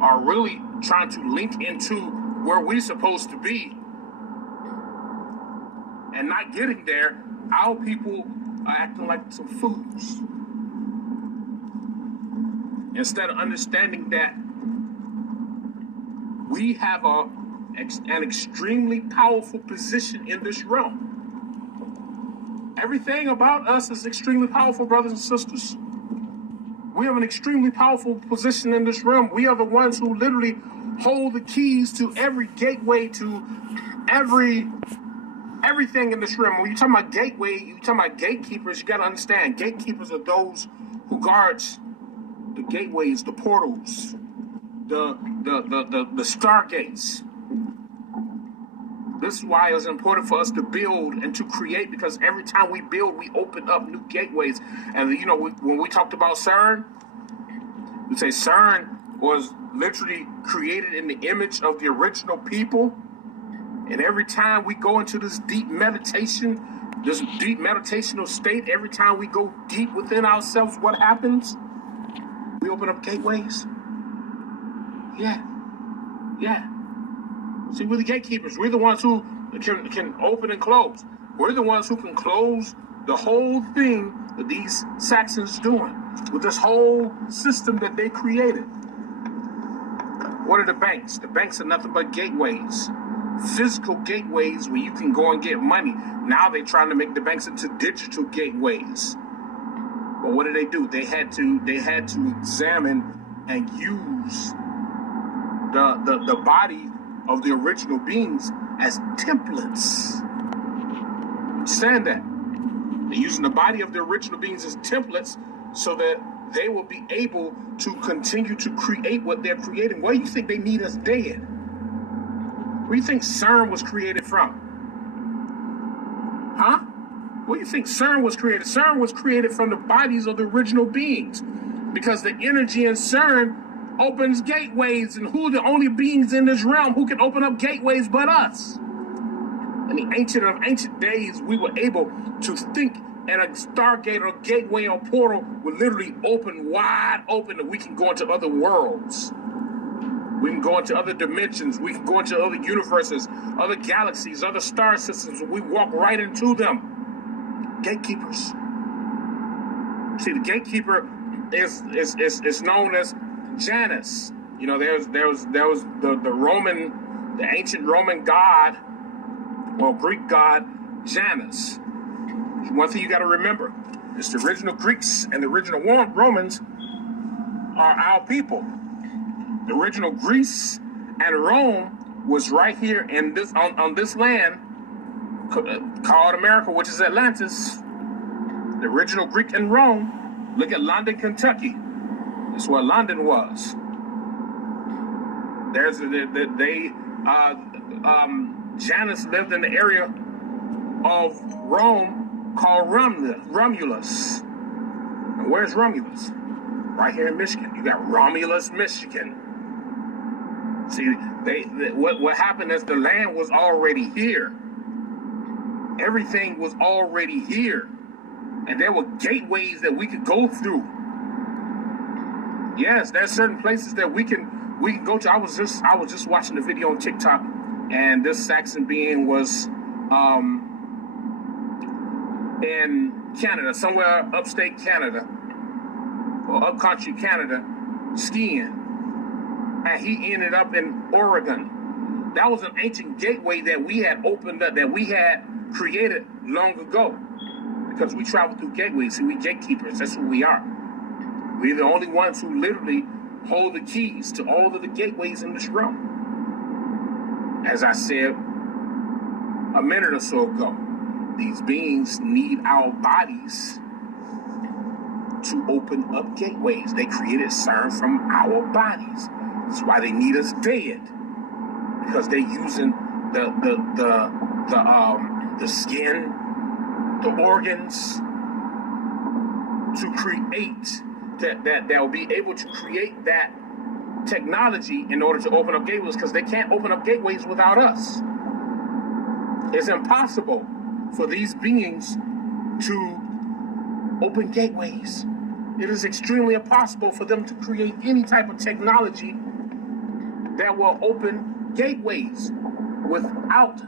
are really trying to link into where we're supposed to be and not getting there, our people are acting like some fools. Instead of understanding that we have an extremely powerful position in this realm. Everything about us is extremely powerful, brothers and sisters. We have an extremely powerful position in this realm. We are the ones who literally hold the keys to every gateway, to everything in this realm. When you're talking about gateway, you're talking about gatekeepers. You got to understand, gatekeepers are those who guards the gateways, the portals, the stargates. This is why it's important for us to build and to create, because every time we build, we open up new gateways. And you know, when we talked about CERN, we say CERN was literally created in the image of the original people. And every time we go into this deep meditation, this deep meditational state, every time we go deep within ourselves, what happens? We open up gateways. Yeah. See, we're the gatekeepers. We're the ones who can open and close. We're the ones who can close the whole thing that these Saxons doing with this whole system that they created. What are the banks? The banks are nothing but gateways. Physical gateways where you can go and get money. Now they're trying to make the banks into digital gateways. But what do? They had to examine and use the body of the original beings as templates. Understand that? They're using the body of the original beings as templates so that they will be able to continue to create what they're creating. Why do you think they need us dead? Where do you think CERN was created from? Huh? Where do you think CERN was created? CERN was created from the bodies of the original beings, because the energy in CERN opens gateways, and who are the only beings in this realm who can open up gateways but us? In the ancient days, we were able to think, and a stargate or gateway or portal would literally open wide open, and we can go into other worlds. We can go into other dimensions. We can go into other universes, other galaxies, other star systems. We walk right into them. Gatekeepers. See, the gatekeeper is known as Janus. You know, there was the ancient Roman god, or Greek god, Janus. One thing you got to remember is the original Greeks and the original Romans are our people. The original Greece and Rome was right here in this on this land called America, which is Atlantis. The original Greek and Rome. Look at London, Kentucky. That's where London was. Janus lived in the area of Rome called Romulus. And where's Romulus? Right here in Michigan. You got Romulus, Michigan. See, what happened is the land was already here. Everything was already here. And there were gateways that we could go through. Yes, there's certain places that we can go to. I was just watching the video on TikTok, and this Saxon being was in Canada, somewhere upstate Canada, or upcountry Canada, skiing. And he ended up in Oregon. That was an ancient gateway that we had opened up, that we had created long ago. Because we travel through gateways. See, we gatekeepers. That's who we are. We're the only ones who literally hold the keys to all of the gateways in this realm. As I said a minute or so ago, these beings need our bodies to open up gateways. They created CERN from our bodies. That's why they need us dead, because they're using the skin, the organs, to create that will be able to create that technology in order to open up gateways, because they can't open up gateways without us. It's impossible for these beings to open gateways. It is extremely impossible for them to create any type of technology that will open gateways without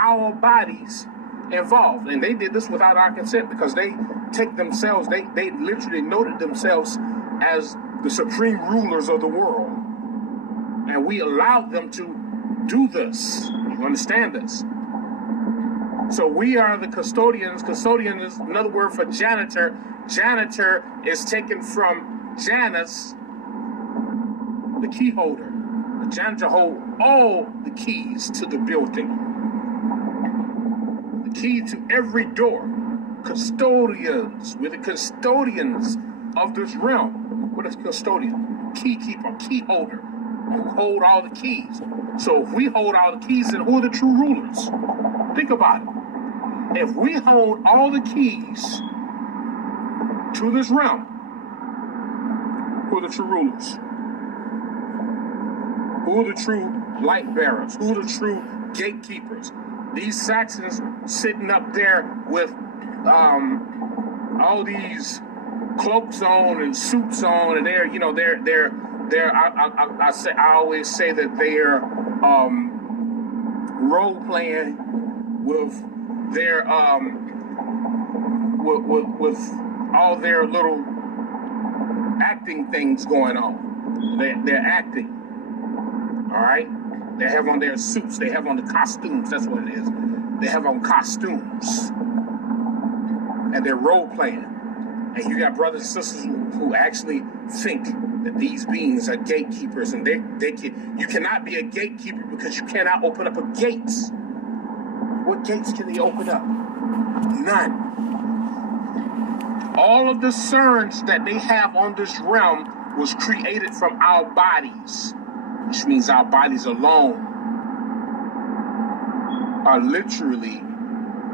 our bodies involved. And they did this without our consent because they literally noted themselves as the supreme rulers of the world. And we allowed them to do this. You understand this? So we are the custodians. Custodian is another word for janitor. Janitor is taken from Janus, the key holder. The janitor holds all the keys to the building. The key to every door. Custodians. We're the custodians of this realm. What is custodian? Key keeper, key holder, who hold all the keys. So if we hold all the keys, then who are the true rulers? Think about it. If we hold all the keys to this realm, who are the true rulers? Who are the true light bearers? Who are the true gatekeepers? These Saxons sitting up there with all these cloaks on and suits on, and I always say that they're role playing with their with all their little acting things going on. They're acting. All right? They have on their suits. They have on the costumes. That's what it is. They have on costumes. And they're role playing. And you got brothers and sisters who actually think that these beings are gatekeepers, and you cannot be a gatekeeper because you cannot open up a gate. What gates can they open up? None. All of the cerns that they have on this realm was created from our bodies, which means our bodies alone are literally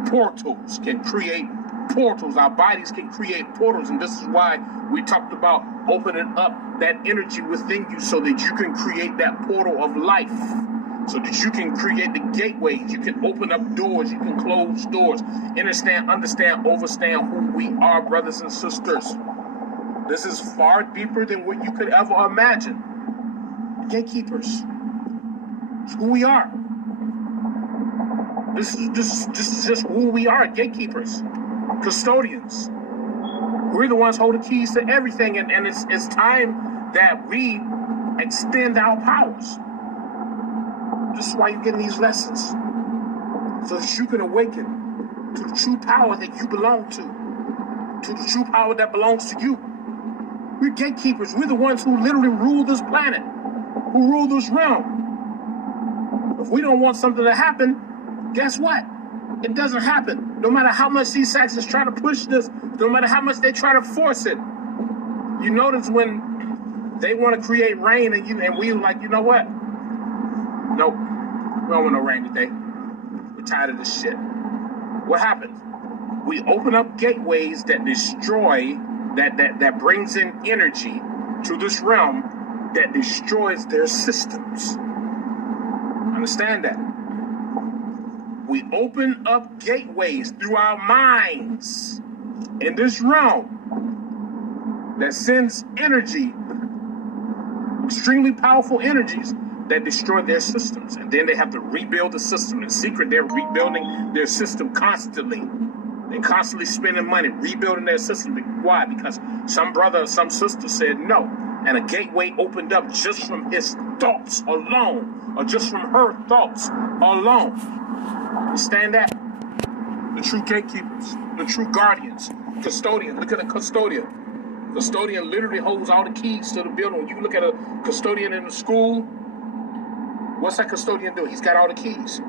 portals, can create portals. Our bodies can create portals, and this is why we talked about opening up that energy within you so that you can create that portal of life, so that you can create the gateways. You can open up doors, you can close doors. Understand, overstand who we are, brothers and sisters. This is far deeper than what you could ever imagine. Gatekeepers. It's who we are. This is just who we are, gatekeepers. Custodians. We're the ones holding keys to everything, and it's time that we extend our powers. This is why you're getting these lessons, so that you can awaken to the true power that you belong to the true power that belongs to you. We're gatekeepers. We're the ones who literally rule this planet, who rule this realm. If we don't want something to happen, guess what? It doesn't happen. No matter how much these Saxons try to push this, no matter how much they try to force it. You notice when they want to create rain and we like, you know what? Nope. We don't want no rain today. We're tired of this shit. What happens? We open up gateways that destroy, that brings in energy to this realm that destroys their systems. Understand that? We open up gateways through our minds in this realm that sends energy, extremely powerful energies that destroy their systems. And then they have to rebuild the system. In secret, they're rebuilding their system constantly. They're constantly spending money, rebuilding their system. Why? Because some brother or some sister said no. And a gateway opened up just from his thoughts alone, or just from her thoughts alone. Understand that? The true gatekeepers, the true guardians, custodians. Look at a custodian. Custodian literally holds all the keys to the building. When you look at a custodian in the school, what's that custodian do? He's got all the keys.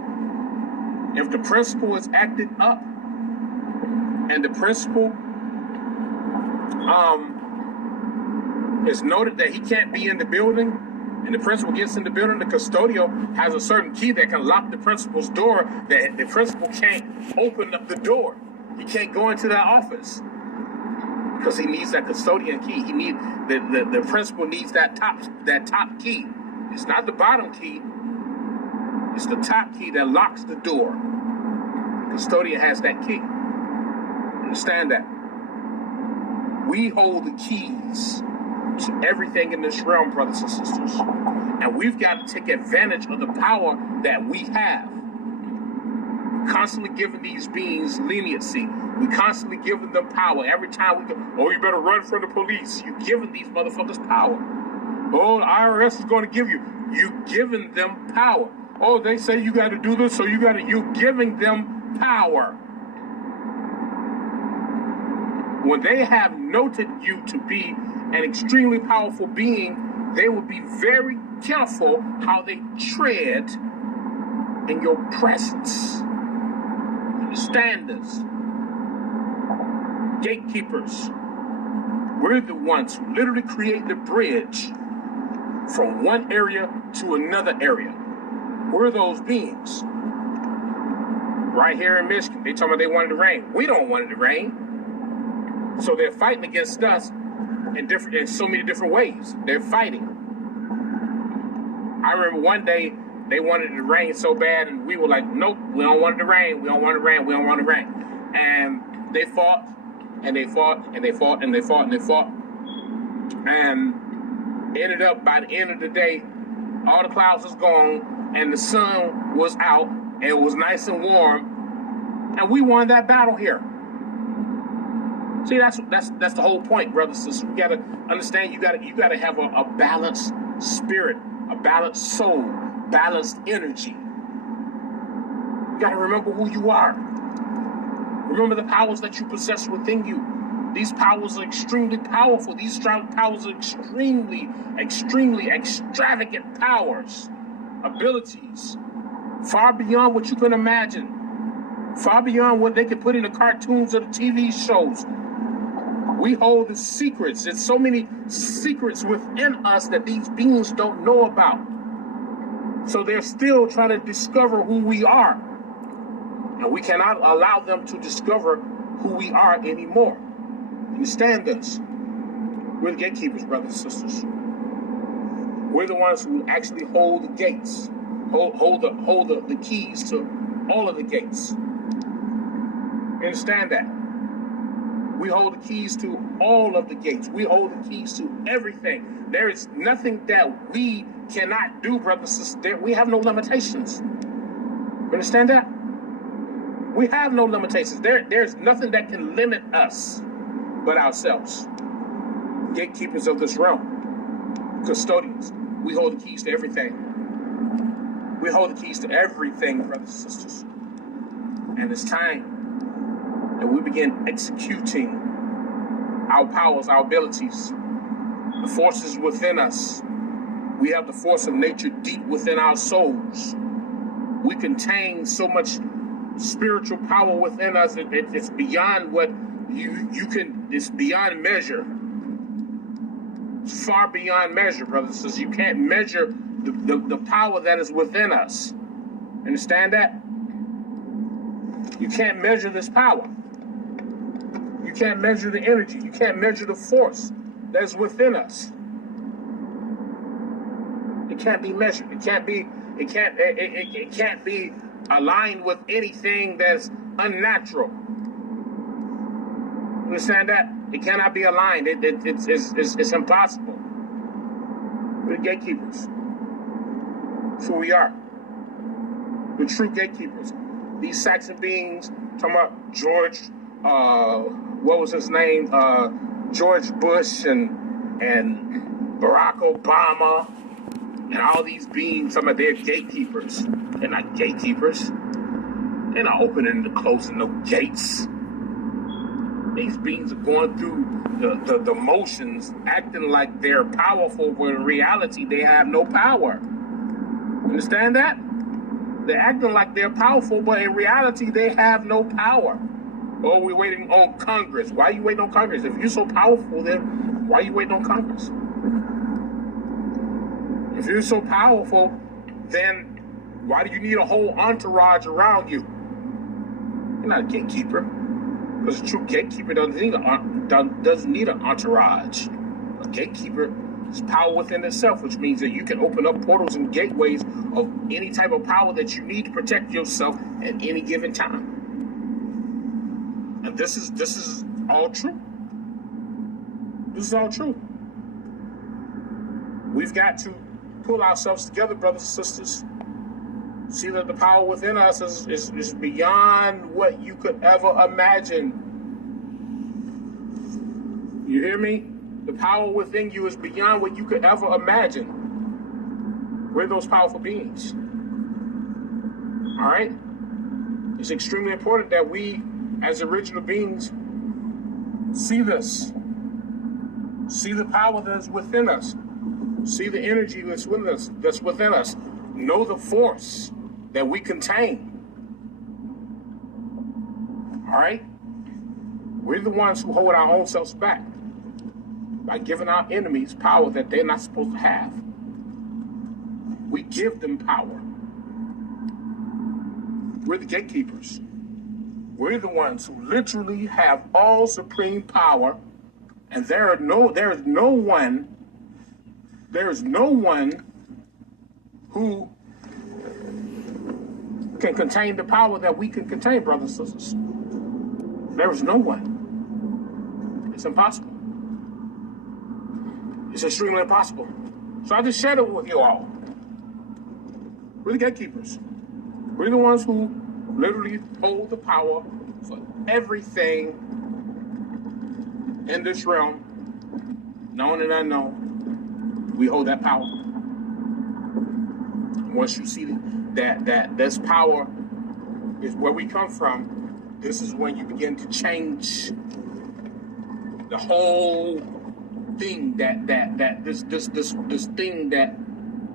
If the principal is acting up, and the principal it's noted that he can't be in the building, and the principal gets in the building, the custodial has a certain key that can lock the principal's door, that the principal can't open up the door. He can't go into that office because he needs that custodian key. He need the principal needs that top key. It's not the bottom key. It's the top key that locks the door. The custodian has that key. Understand that? We hold the keys to everything in this realm, brothers and sisters. And we've got to take advantage of the power that we have. We're constantly giving these beings leniency. We're constantly giving them power. Every time we go, oh, you better run from the police. You're giving these motherfuckers power. Oh, the IRS is going to give you. You're giving them power. Oh, they say you got to do this, so you're giving them power. When they have noted you to be an extremely powerful being, they will be very careful how they tread in your presence. Understand this. Gatekeepers, we're the ones who literally create the bridge from one area to another area. We're those beings. Right here in Michigan, they talking about they wanted to rain. We don't want it to rain. So they're fighting against us in so many different ways. They're fighting. I remember one day they wanted it to rain so bad, and we were like, nope, we don't want it to rain. We don't want it to rain. We don't want it to rain. And they fought, and they fought, and they fought, and they fought, and they fought. And ended up, by the end of the day, all the clouds was gone, and the sun was out, and it was nice and warm, and we won that battle here. See, that's the whole point, brothers and sisters. You gotta understand. You gotta have a balanced spirit, a balanced soul, balanced energy. You gotta remember who you are. Remember the powers that you possess within you. These powers are extremely powerful. These powers are extremely, extremely extravagant powers, abilities, far beyond what you can imagine, far beyond what they can put in the cartoons or the TV shows. We hold the secrets. There's so many secrets within us that these beings don't know about. So they're still trying to discover who we are. And we cannot allow them to discover who we are anymore. Understand this. We're the gatekeepers, brothers and sisters. We're the ones who actually hold the gates, hold the keys to all of the gates. Understand that. We hold the keys to all of the gates. We hold the keys to everything. There is nothing that we cannot do, brothers and sisters. We have no limitations. You understand that? We have no limitations. There's nothing that can limit us but ourselves. Gatekeepers of this realm. Custodians. We hold the keys to everything. We hold the keys to everything, brothers and sisters. And it's time that we begin executing our powers, our abilities, the forces within us. We have the force of nature deep within our souls. We contain so much spiritual power within us. It's beyond what you can, it's beyond measure. It's far beyond measure, brothers and sisters. You can't measure the power that is within us. Understand that? You can't measure this power. You can't measure the energy. You can't measure the force that is within us. It can't be measured. It can't be aligned with anything that's unnatural. Understand that? It cannot be aligned. It's impossible. We're the gatekeepers. That's who we are. We're true gatekeepers. These Saxon beings, talking about George, what was his name? George Bush and Barack Obama and all these beings, some of their gatekeepers. They're not gatekeepers. They're not opening and closing no gates. These beings are going through the motions, acting like they're powerful, when in reality they have no power. Understand that? They're acting like they're powerful, but in reality they have no power. Oh, we're waiting on Congress. Why are you waiting on Congress? If you're so powerful, then why are you waiting on Congress? If you're so powerful, then why do you need a whole entourage around you? You're not a gatekeeper. Because a true gatekeeper doesn't need an entourage. A gatekeeper is power within itself, which means that you can open up portals and gateways of any type of power that you need to protect yourself at any given time. And this is all true. This is all true. We've got to pull ourselves together, brothers and sisters. See that the power within us is beyond what you could ever imagine. You hear me? The power within you is beyond what you could ever imagine. We're those powerful beings. All right? It's extremely important that we, as original beings, see this. See the power that's within us. See the energy that's within us. Know the force that we contain. All right? We're the ones who hold our own selves back by giving our enemies power that they're not supposed to have. We give them power. We're the gatekeepers. We're the ones who literally have all supreme power, and there is no one who can contain the power that we can contain, brothers and sisters. There is no one. It's impossible. It's extremely impossible. So I just shared it with you all. We're the gatekeepers. We're the ones who literally hold the power for everything in this realm, known and unknown. We hold that power. Once you see that this power is where we come from, this is when you begin to change the whole thing that this thing that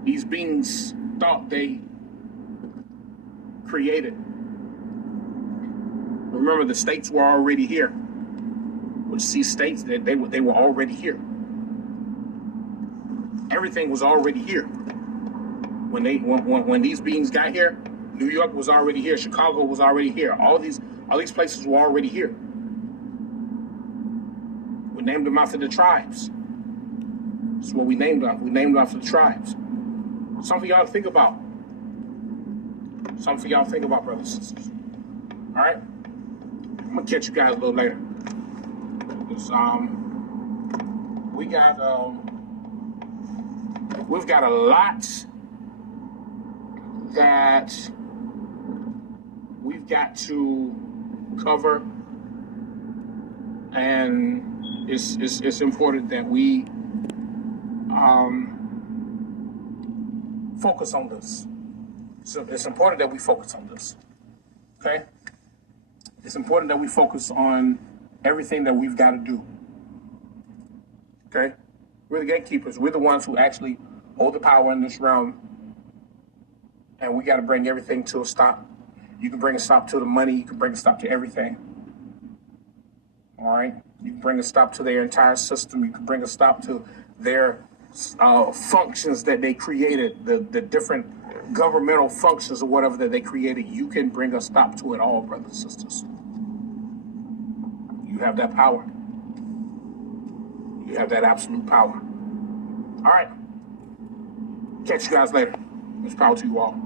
these beings thought they created. Remember, the states were already here. Which see states that they were already here. Everything was already here. When these beings got here, New York was already here. Chicago was already here. All these places were already here. We named them after the tribes. That's what we named them. We named them after the tribes. Something for y'all to think about. Something for y'all to think about, brothers and sisters. All right? I'm going to catch you guys a little later. Because, we've got a lot that we've got to cover, and it's important that we focus on this. So it's important that we focus on this. Okay? It's important that we focus on everything that we've got to do. Okay? We're the gatekeepers. We're the ones who actually hold the power in this realm. And we got to bring everything to a stop. You can bring a stop to the money. You can bring a stop to everything. All right? You can bring a stop to their entire system. You can bring a stop to their functions that they created, the different governmental functions or whatever that they created. You can bring a stop to it all, brothers and sisters. You have that power. You have that absolute power. All right. Catch you guys later. Much power to you all.